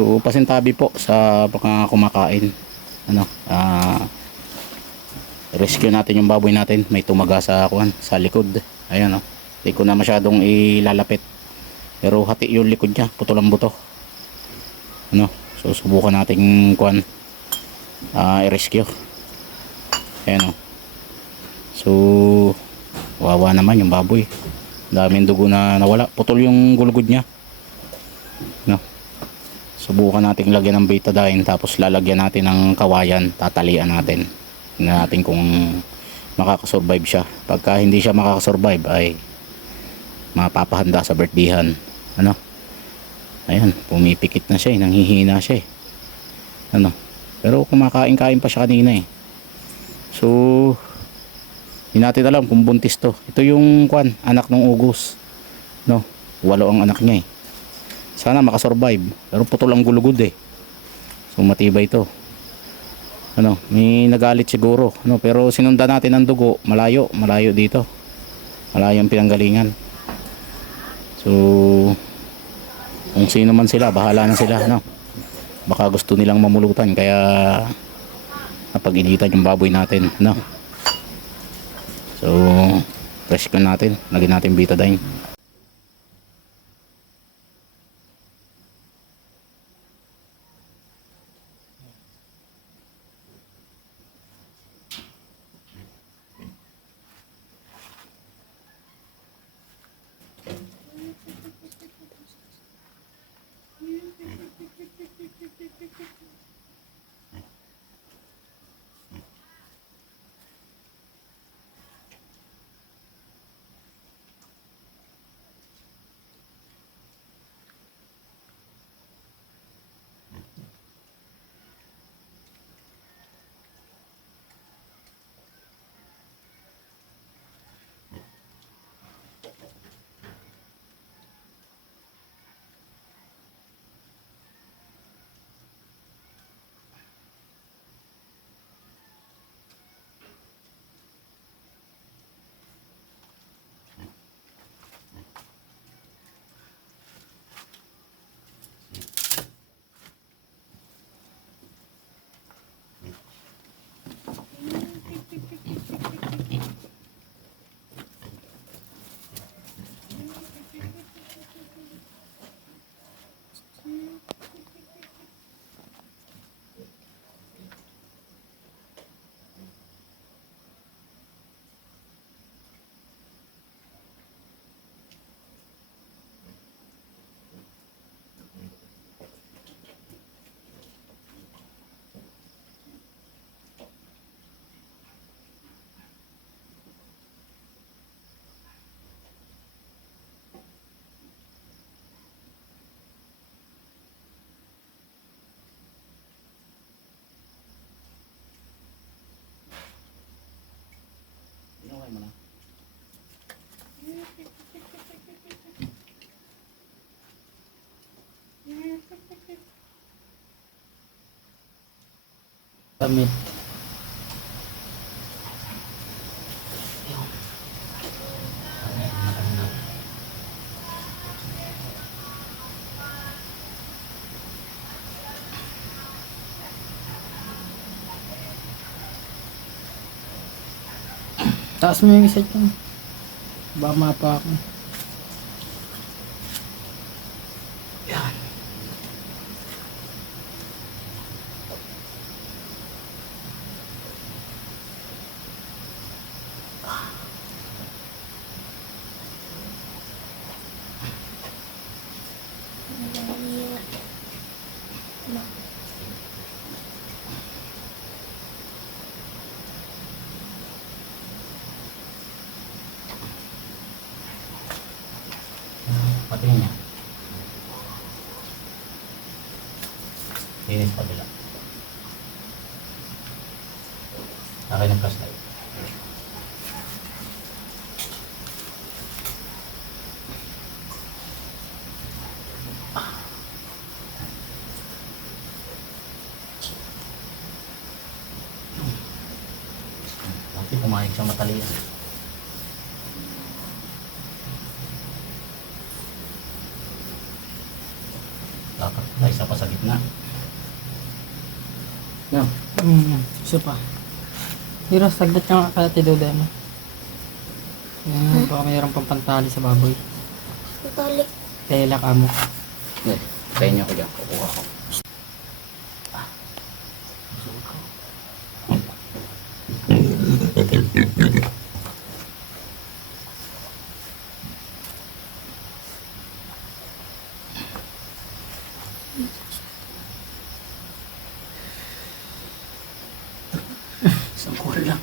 So pasintabi po sa mga kumakain. Ano, rescue natin yung baboy natin. May tumaga sa kuan, sa likod. Ayan oh. Hindi ko na masyadong ilalapit. Pero hati yung likod niya, putol ang buto. Ano, so subukan nating kuan, i-rescue. Ayan oh. So wawa naman yung baboy. Daming dugo na nawala. Putol yung gulugod niya. No. Subukan nating lagyan ng betadine, tapos lalagyan natin ng kawayan, tatalian natin. Tingnan natin kung makakasurvive siya. Pagka hindi siya makakasurvive ay mapapahanda sa birthdayhan. Ano? Ayan, pumipikit na siya, nanghihina siya. Ano? Pero kumakain-kain pa siya kanina eh. So, hindi natin alam kung buntis to. Ito yung kwan, anak ng ugos. No? 8 ang anak niya eh. Sana makasurvive, pero putol ang gulugod eh. So matibay ito. Ano, may nagalit siguro, ano, pero sinundan natin ang dugo, malayo dito. Malayo ang pinanggalingan. So kung sino man sila, bahala na sila, no. Baka gusto nilang mamulutan kaya napag-initan yung baboy natin, no. So rescue natin, lagyan natin betadine. Okay mo na. Damit. Taas mo yung isa dyan. Baka mapa ako. Yan. Patingin niya. Linis pa bila. Akin ang flashlight. Bakit pumayag siyang matalian? Dapat na isa pa sa gitna. Na. No. Isa pa. Pero sagdat ka nga kaya tiduda mo. Baka mayroong pampantali sa baboy. Natalik. Tela ka mo. Tayo niyo ako dyan. Kukuha ko. Isang kura lang.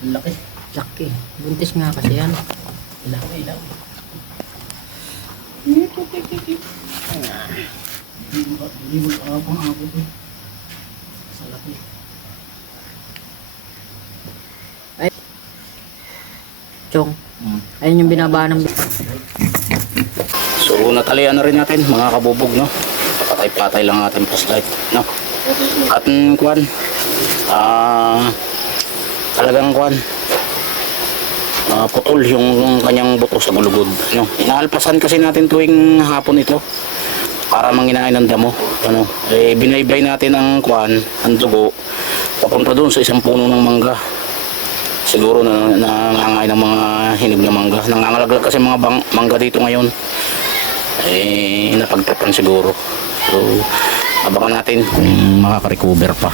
Ang laki. Laki. Buntis nga kasi yan. Ilaw, ilaw. Hindi mo ako to. Sa laki. Chong. Ayun yung binabaan ng... So natalian na rin natin mga kabubog, no? Patay-patay lang natin flashlight, no? At kuwan, talagang kuwan, putol yung kanyang buto sa gulugod, no? Inaalpasan kasi natin tuwing hapon ito para manginain ng damo, ano? Binaybay natin ang kuwan, ang dugo papunta doon sa isang puno ng mangga. Siguro na nangangay ng mga hinog na mangga. Nangangalaglag kasi mga mangga dito ngayon. Napagtapan siguro. So, abangan natin kung makaka-recover pa.